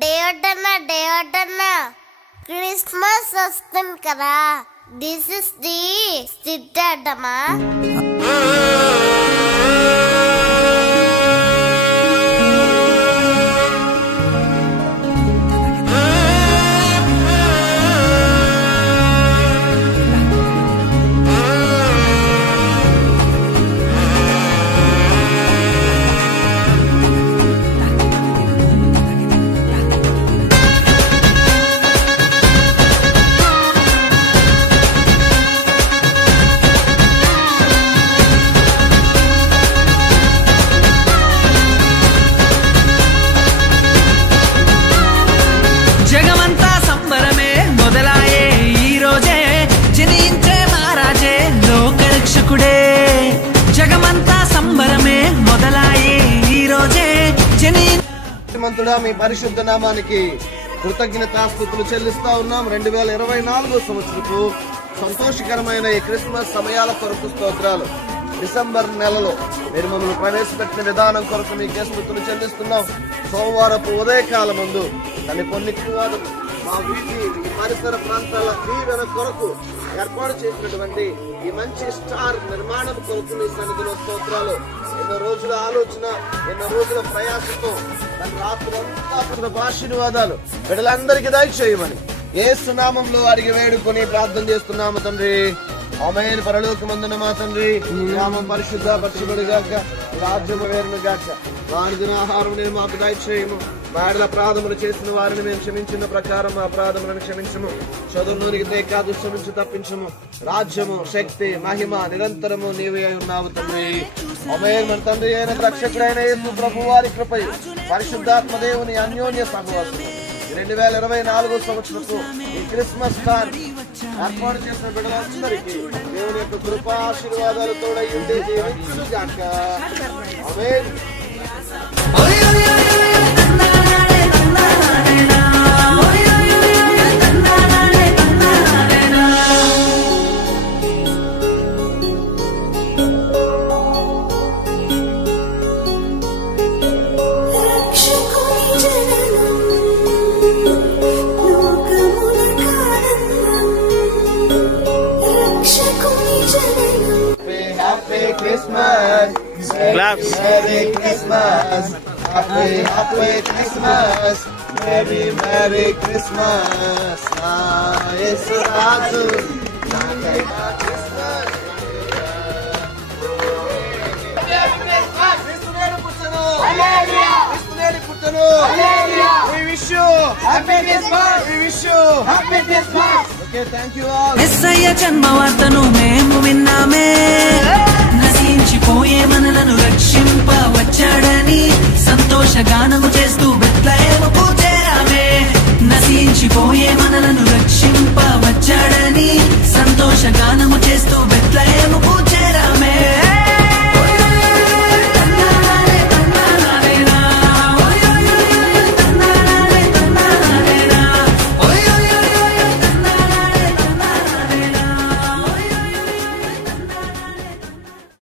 దేవటన్నా Christmas వస్తుంది కదా. This is the సిద్ధమా. మంతుడా మీ పరిశుద్ధ నామానికి కృతజ్ఞతాస్తుతులు చెల్లిస్తా ఉన్నాం. 2024 సంవత్సరపు సంతోషకరమైన ఈ క్రిస్మస్ సమయాల కొరకు స్తోత్రాలు. డిసెంబర్ నెలలో మీరు మమ్మల్ని ప్రవేశపెట్టిన విధానం కొరకు మీకే స్తుతులు చెల్లిస్తున్నాం. సోమవారపు ఉదయకాలం ముందు దాన్ని పొన్నిటివాడు మా వీటి ఈ పరిసర ప్రాంతాల దీవెన కొరకు ఏర్పాటు చేసినటువంటి ఈ మంచి స్టార్ నిర్మాణం కొరకు మీ సన్నిధిలో స్తోత్రాలు. ఎన్నో రోజుల ఆలోచన, ఎన్నో రోజుల ప్రయాసంతో దాని రాత్రులంతా ఆశీర్వాదాలు బిడ్డలందరికీ దయచేయమని యేసు నామంలో అడిగి వేడుకొని ప్రార్థన చేస్తున్నాము తండ్రి. ఆమేన్. పరలోకమందున మా తండ్రి, నామం పరిశుద్ధ పరచబడుగాక, రాజ్యము వేరును గాక. వారి ఆహారం నేను మాకు దయచేయము. వారిలో అపరాధములు చేసిన వారిని మేము క్షమించిన ప్రకారం మా అపరాధములను క్షమించము. చదువులోనికి తేకా దుష్ట నుంచి తప్పించము. రాజ్యము, శక్తి, మహిమ నిరంతరము నీవే ఉన్నావు తండ్రి. ఆమేన్. మన తండ్రి అయిన రక్షకుడైన యేసు ప్రభు వారి కృపయు పరిశుద్ధాత్మ దేవుని అన్యోన్య సహవాసము 2024 సంవత్సరపు ఈ క్రిస్మస్ స్టార్ ఏర్పాటు చేసిన బిడ్డలందరికీ దేవుని యొక్క కృపాశీర్వాదాలు తోడై ఉండే దీవించును గాక. ఆమేన్. Happy Christmas, Merry Christmas, Happy Christmas, Merry Christmas. Yesu Raju, Nakaiya Christmas. Krishnunedu puttanu, Hallelujah. Krishnunedu puttanu, Hallelujah. We wish you Happy Christmas. We wish you Happy Christmas. Okay, thank you all. యేసయ్య జన్మవార్తను మేము విన్నామే.